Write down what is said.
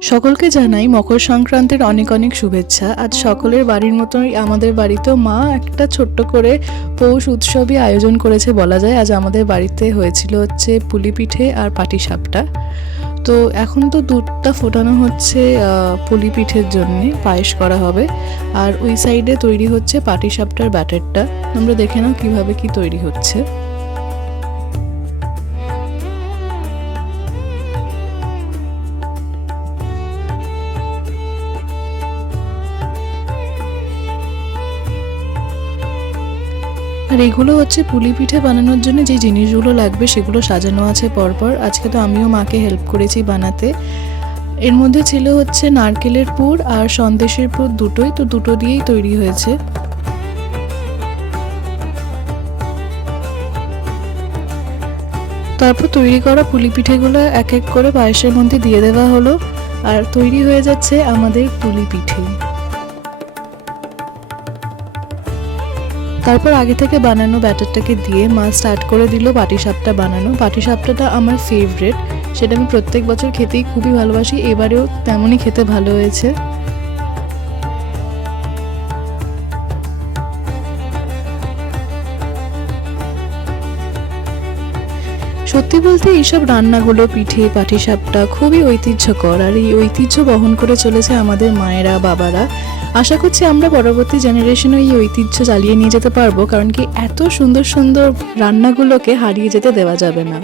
সকলকে জানাই মকর সংক্রান্তির অনেক অনেক শুভেচ্ছা। আজ সকলের বাড়ির মতোই আমাদের বাড়িতেও মা একটা ছোট্ট করে পৌষ উৎসবই আয়োজন করেছে বলা যায়। আজ আমাদের বাড়িতে হয়েছিল হচ্ছে পুলি পিঠে আর পাটিসাপটা। তো এখন তো দুধটা ফোটানো হচ্ছে পুলি পিঠের জন্যে, পায়েস করা হবে। আর ওই সাইডে তৈরি হচ্ছে পাটিসাপটার ব্যাটারটা। আমরা দেখে নাও কীভাবে কি তৈরি হচ্ছে। আর এগুলো হচ্ছে পুলি পিঠে বানানোর জন্য যে জিনিসগুলো লাগবে সেগুলো সাজানো আছে পরপর। আজকে তো আমিও মাকে হেল্প করেছি বানাতে। এর মধ্যে ছিল হচ্ছে নারকেলের পুর আর সন্দেশের পুর, দুটোই তো দুটো দিয়েই তৈরি হয়েছে। তারপর তৈরি করা পুলি পিঠেগুলো এক এক করে পায়েসের মধ্যে দিয়ে দেওয়া হলো, আর তৈরি হয়ে যাচ্ছে আমাদের পুলি পিঠে। তারপর আগে থেকে বানানো ব্যাটারটাকে দিয়ে মা স্টার্ট করে দিল পাটিসাপটা বানানো। পাটিসাপটাটা আমার ফেভারিট, সেটা আমি প্রত্যেক বছর খেতেই খুবই ভালোবাসি। এবারেও তেমনই খেতে ভালো হয়েছে। সত্যি বলতে এইসব রান্নাগুলো, পিঠে পাটিসাপটা খুবই ঐতিহ্যকর, আর এই ঐতিহ্য বহন করে চলেছে আমাদের মায়েরা বাবারা। আশা করছি আমরা পরবর্তী জেনারেশনও এই ঐতিহ্য চালিয়ে নিয়ে যেতে পারবো, কারণ কি এত সুন্দর সুন্দর রান্নাগুলোকে হারিয়ে যেতে দেওয়া যাবে না।